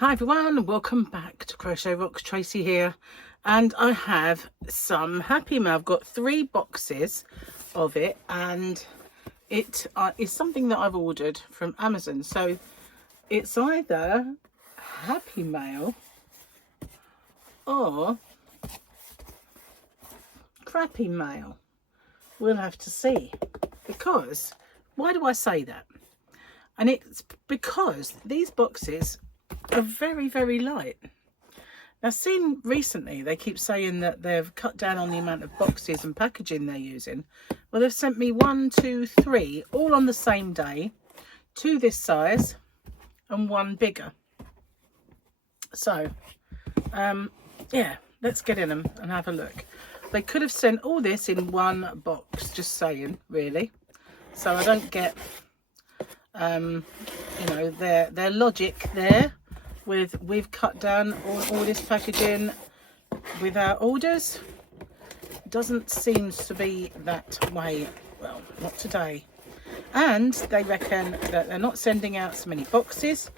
Hi everyone, welcome back to Crochet Rocks. Tracy here, and I have some Happy Mail. I've got 3 boxes of it, and it is something that I've ordered from Amazon. So it's either Happy Mail or Crappy Mail. We'll have to see. Because, why do I say that? And it's because these boxes are very, very light. Now, seen recently, they keep saying that they've cut down on the amount of boxes and packaging they're using. Well, they've sent me 1, 2, 3, all on the same day, 2 this size and 1 bigger. So, yeah, let's get in them and have a look. They could have sent all this in 1 box, just saying, really. So I don't get, you know, their logic there. We've cut down all this packaging with our orders. It doesn't seem to be that way. Well, not today. And they reckon that they're not sending out so many boxes.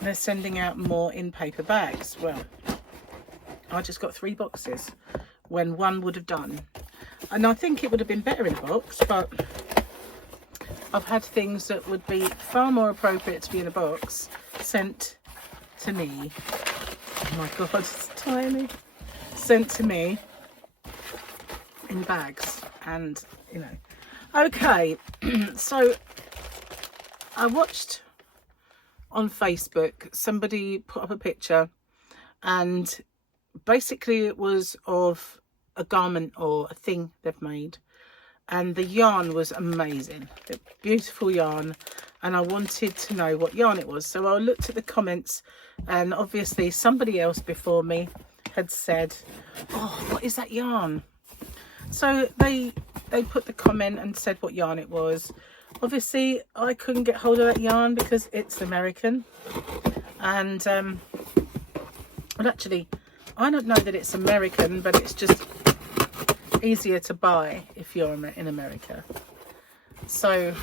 They're sending out more in paper bags. Well, I just got 3 boxes when 1 would have done. And I think it would have been better in a box, but I've had things that would be far more appropriate to be in a box sent to me. Oh my god, it's tiny. Sent to me in bags, and you know. Okay, so I watched on Facebook somebody put up a picture, and basically it was of a garment or a thing they've made, and the yarn was amazing, the beautiful yarn, and I wanted to know what yarn it was. So I looked at the comments, and obviously somebody else before me had said, oh, what is that yarn? So they put the comment and said what yarn it was. Obviously I couldn't get hold of that yarn because it's American, and well, actually I don't know that it's American, but it's just easier to buy if you're in America. So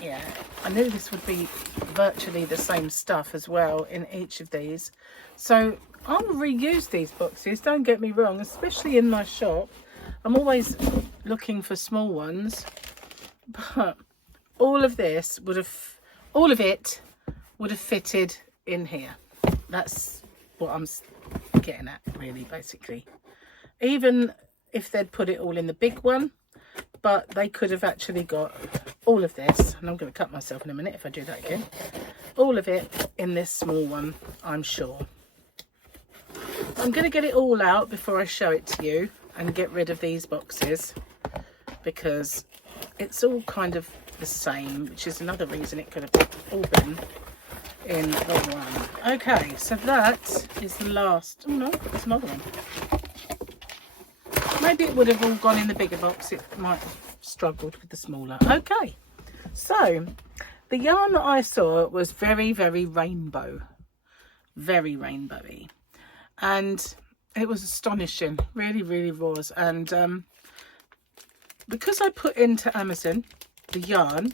yeah, I knew this would be virtually the same stuff as well in each of these. So I'll reuse these boxes, don't get me wrong, especially in my shop. I'm always looking for small ones, but all of it would have fitted in here. That's what I'm getting at, really, basically. Even if they'd put it all in the big one, but they could have actually got all of this, and I'm going to cut myself in a minute if I do that again, all of it in this small one, I'm sure. I'm going to get it all out before I show it to you and get rid of these boxes, because it's all kind of the same, which is another reason it could have all been in the one. Okay, so that is the last. Oh no, there's another one. Maybe it would have all gone in the bigger box. It might have struggled with the smaller. Okay, so the yarn that I saw was very, very rainbow. Very rainbowy. And it was astonishing. Really, really was. And because I put into Amazon the yarn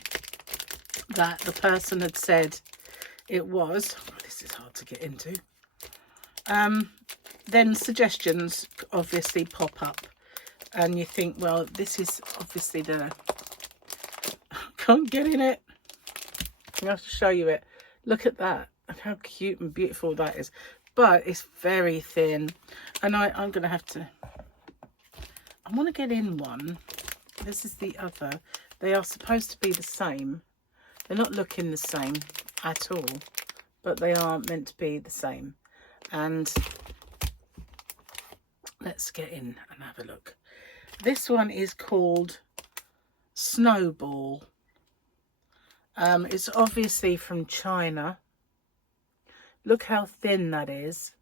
that the person had said it was, oh, this is hard to get into, then suggestions obviously pop up, and you think, well, this is obviously the, can't get in it, I have to show you it. Look at that, look how cute and beautiful that is, but it's very thin, and I'm gonna have to, I want to get in one. This is the other. They are supposed to be the same. They're not looking the same at all, but they are meant to be the same. And let's get in and have a look. This one is called Snowball. It's obviously from China. Look how thin that is.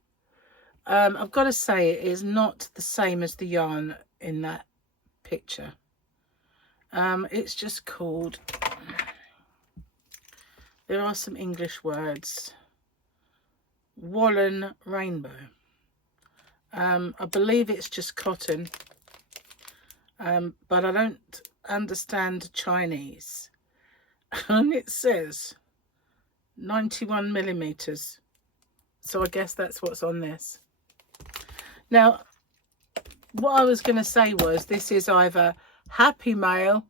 I've got to say, it is not the same as the yarn in that picture. It's just called, there are some English words, Wallen Rainbow. I believe it's just cotton, but I don't understand Chinese. And it says 91 millimeters. So I guess that's what's on this. Now, what I was going to say was this is either happy mail,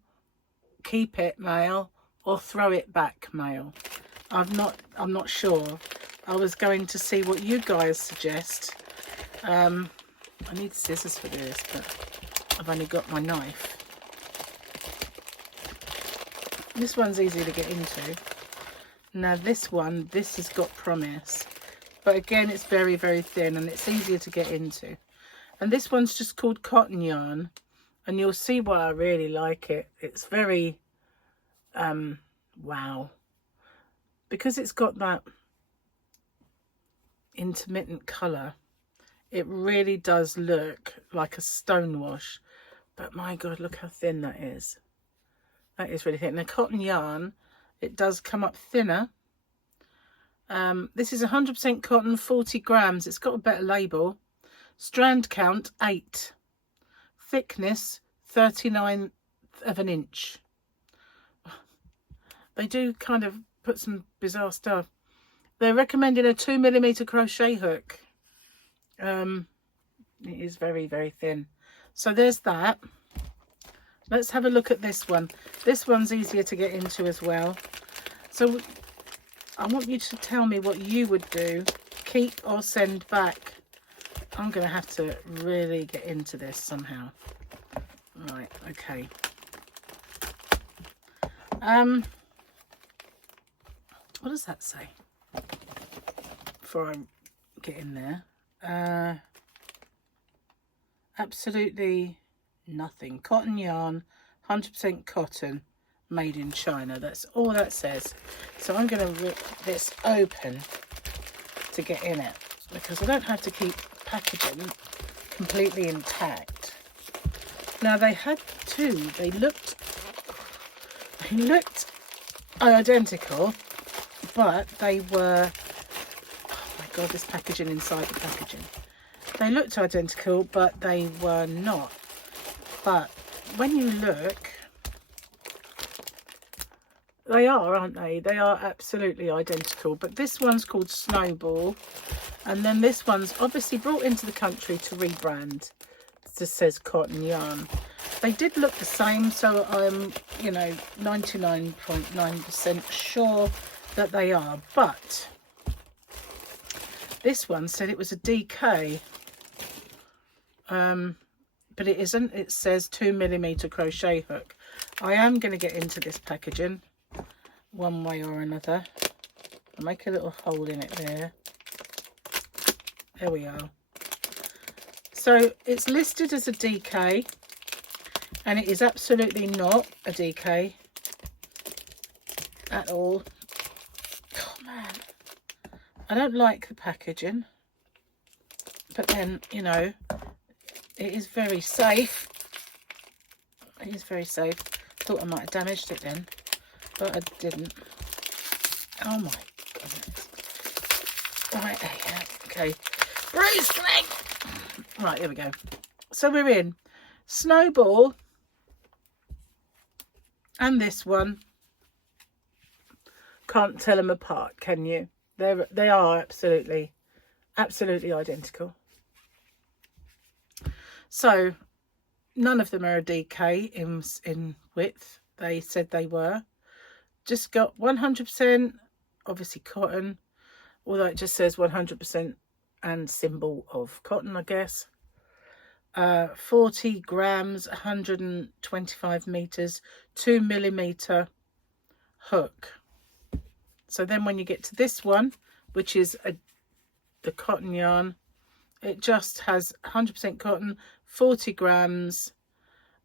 keep it mail, or throw it back mail. I'm not sure. I was going to see what you guys suggest. I need scissors for this, but I've only got my knife. This one's easy to get into. Now this has got promise, but again it's very, very thin and it's easier to get into. And this one's just called cotton yarn, and you'll see why I really like it. It's very wow, because it's got that intermittent colour. It really does look like a stone wash, but my god, look how thin that is. That is really thin. The cotton yarn, it does come up thinner. This is 100% cotton, 40 grams. It's got a better label. Strand count 8, thickness 39 of an inch. They do kind of put some bizarre stuff. They're recommending a 2mm crochet hook. It is very, very thin. So there's that. Let's have a look at this one. This one's easier to get into as well. So I want you to tell me what you would do, keep or send back. I'm going to have to really get into this somehow. Right, okay. What does that say? Before I get in there. Absolutely nothing. Cotton yarn, 100% cotton, made in China. That's all that says. So I'm going to rip this open to get in it, because I don't have to keep packaging completely intact. Now they had two. They looked identical, but they were, oh my god, this packaging inside the packaging. They looked identical, but they were not. But when you look, they are, aren't they? They are absolutely identical. But this one's called Snowball, and then this one's obviously brought into the country to rebrand. It just says cotton yarn. They did look the same, so I'm, 99.9% sure that they are. But this one said it was a DK. But it isn't. It says 2mm crochet hook. I am going to get into this packaging one way or another. I'll make a little hole in it there. There we are. So it's listed as a DK, and it is absolutely not a DK at all. Oh man, I don't like the packaging, but then, it is very safe. It is very safe. Thought I might have damaged it then, but I didn't. Oh my goodness. Right, there you go. Okay. Bruce, right, here we go. So we're in Snowball and this one. Can't tell them apart, can you? They are absolutely identical. So none of them are a DK in width. They said they were. Just got 100%, obviously cotton, although it just says 100% and symbol of cotton, I guess. 40 grams, 125 meters, 2mm hook. So then when you get to this one, which is the cotton yarn, it just has 100% cotton, 40 grams,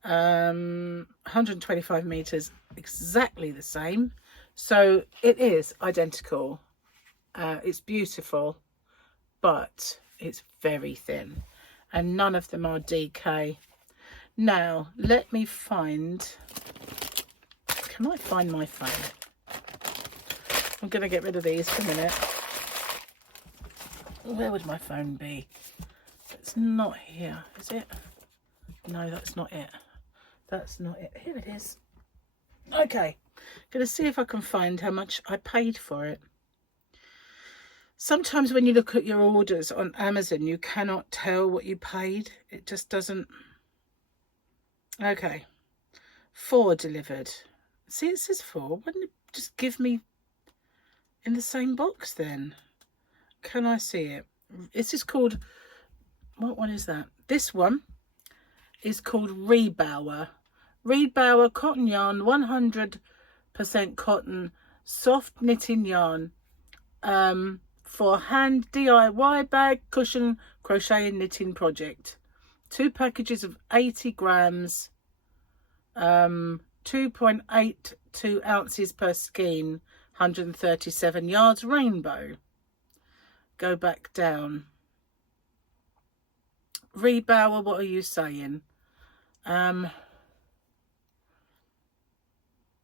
125 meters, exactly the same. So it is identical. It's beautiful, but it's very thin, and none of them are DK. Now let me find, can I find my phone? I'm gonna get rid of these for a minute. Where would my phone be? It's not here, is it? No, that's not it. That's not it. Here it is. Okay, gonna see if I can find how much I paid for it. Sometimes when you look at your orders on Amazon, you cannot tell what you paid. It just doesn't. Okay. 4 delivered. See, it says 4. Wouldn't it just give me in the same box then? Can I see it? This is called, what one is that? This one is called Rebauer. Rebauer cotton yarn, 100% cotton, soft knitting yarn, for hand DIY bag, cushion, crochet and knitting project. 2 packages of 80 grams, 2.82 ounces per skein, 137 yards, rainbow. Go back down. Rebauer, what are you saying? Not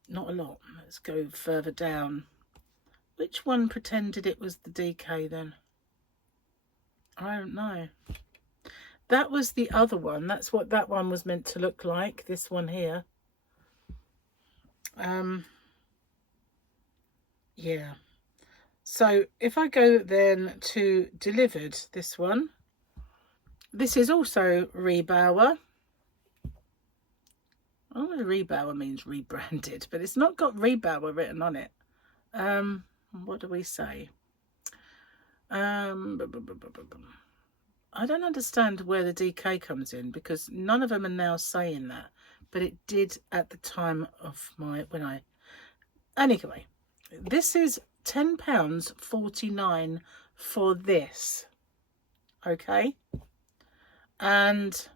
a lot. Let's go further down. Which one pretended it was the DK then? I don't know. That was the other one. That's what that one was meant to look like. This one here. Yeah. So if I go then to delivered, this one. This is also Rebauer. I don't know what Rebauer means, rebranded, but it's not got Rebauer written on it. What do we say? I don't understand where the DK comes in, because none of them are now saying that, but it did at the time of anyway, this is £10.49 for this. Okay, and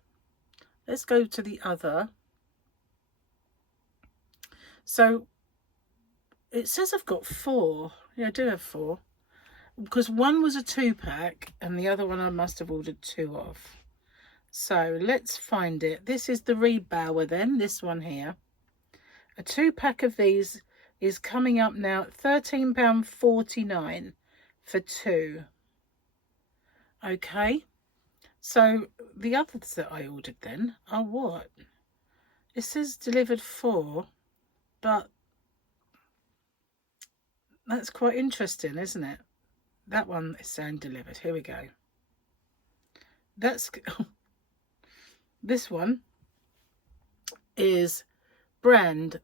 let's go to the other. So it says I've got 4. Yeah, I do have 4, because one was a 2-pack and the other one I must have ordered 2 of. So let's find it. This is the Rebauer then, this one here. A 2-pack of these is coming up now at £13.49 for 2. Okay, so the others that I ordered then are what? It says delivered 4, but that's quite interesting, isn't it? That one is saying delivered. Here we go. That's this one is brand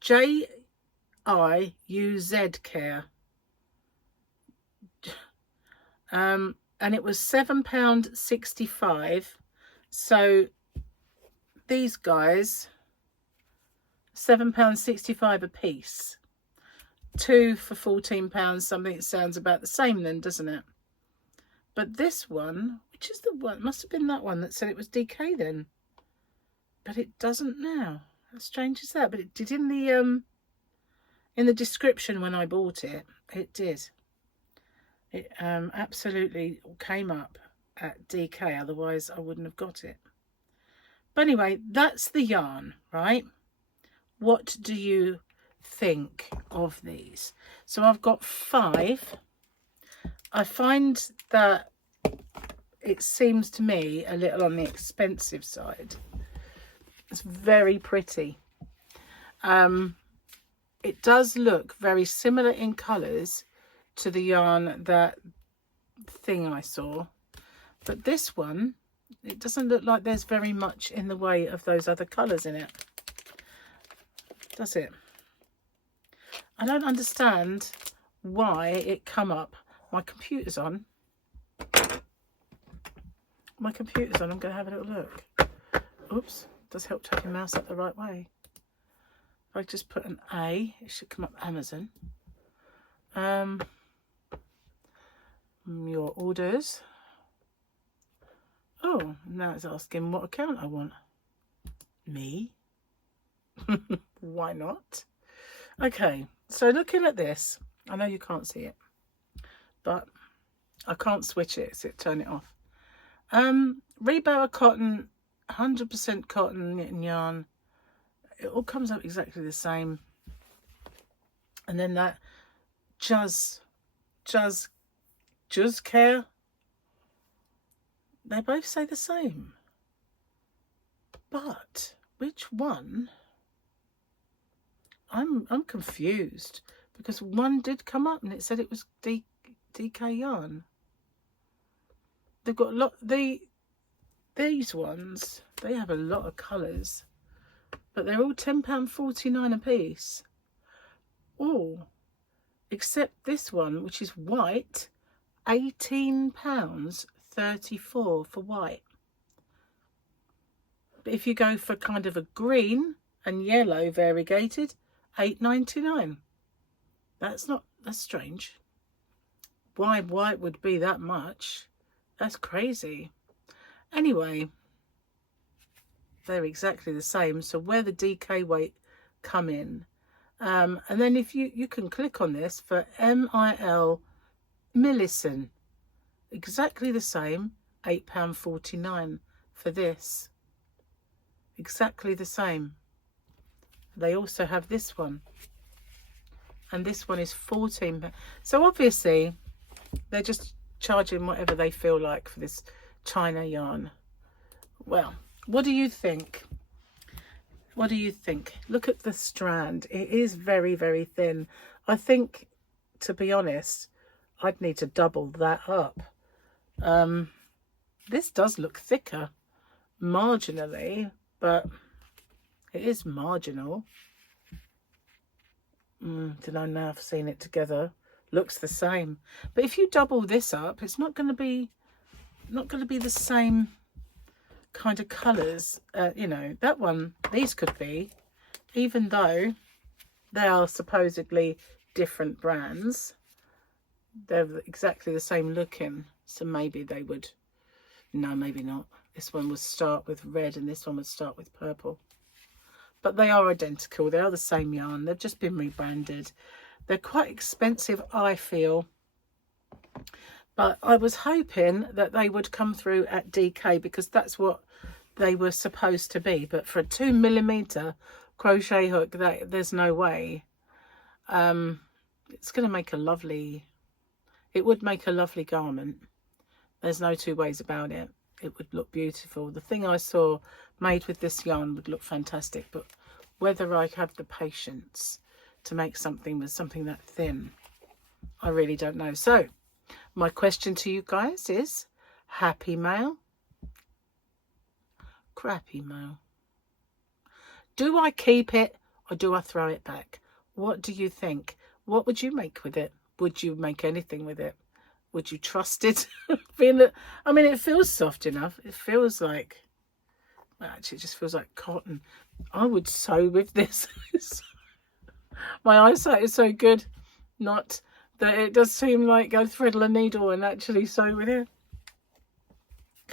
JIUZ Care. And it was £7.65. So these guys, £7.65 a piece. 2 for £14 something. It sounds about the same then, doesn't it? But this one, which is the one, must have been that one that said it was DK then, but it doesn't now. How strange is that? But it did in the description when I bought it. It did. It absolutely came up at DK, otherwise I wouldn't have got it. But anyway, that's the yarn, right? What do you think of these? So I've got 5. I find that it seems to me a little on the expensive side. It's very pretty. It does look very similar in colours to the yarn, that thing I saw, but this one, it doesn't look like there's very much in the way of those other colours in it, does it? I don't understand why it come up. My computer's on. I'm going to have a little look. Oops, it does help to have your mouse up the right way. If I just put an A, it should come up Amazon. Your orders. Oh, now it's asking what account I want. Me? Why not? Okay, so looking at this, I know you can't see it, but I can't switch it, so turn it off. Rebauer cotton, 100% cotton knit and yarn. It all comes up exactly the same. And then that JIUZ Care, they both say the same. But which one? I'm confused, because one did come up and it said it was DK yarn. They've got a lot. These ones, they have a lot of colours, but they're all £10.49 a piece. All except this one, which is white, £18.34 for white. But if you go for kind of a green and yellow variegated, £8.99. That's strange. Why white would be that much? That's crazy. Anyway, they're exactly the same. So where the DK weight come in, and then if you can click on this for MIL Millicent, exactly the same, £8.49 for this. Exactly the same. They also have this one, and this one is £14. So obviously they're just charging whatever they feel like for this China yarn. Well, what do you think? What do you think? Look at the strand. It is very, very thin. I think, to be honest, I'd need to double that up. This does look thicker marginally, but it is marginal. Don't know now. I've seen it together. Looks the same. But if you double this up, it's not going to be the same kind of colours. You know, that one, these could be, even though they are supposedly different brands, they're exactly the same looking. So maybe they would, no, maybe not. This one would start with red and this one would start with purple. But they are identical. They are the same yarn. They've just been rebranded. They're quite expensive, I feel. But I was hoping that they would come through at DK because that's what they were supposed to be. But for a 2mm crochet hook, there's no way. It's going to make a lovely... It would make a lovely garment. There's no two ways about it. It would look beautiful. The thing I saw made with this yarn would look fantastic, but whether I have the patience to make something with something that thin, I really don't know. So my question to you guys is, happy mail, crappy mail? Do I keep it or do I throw it back? What do you think? What would you make with it? Would you make anything with it? Would you trust it? I mean, it feels soft enough. It feels like, well, actually, it just feels like cotton. I would sew with this. My eyesight is so good. Not that it does seem like I'd thread a needle and actually sew with it.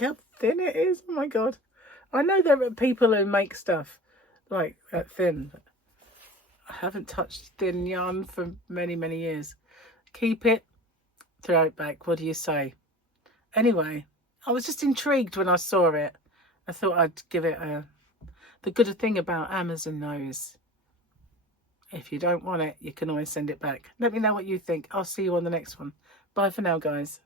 Look how thin it is. Oh my God. I know there are people who make stuff like that thin, but I haven't touched thin yarn for many, many years. Keep it, throw it back. What do you say? Anyway, I was just intrigued when I saw it. I thought I'd give it a... The good thing about Amazon though is if you don't want it, you can always send it back. Let me know what you think. I'll see you on the next one. Bye for now, guys.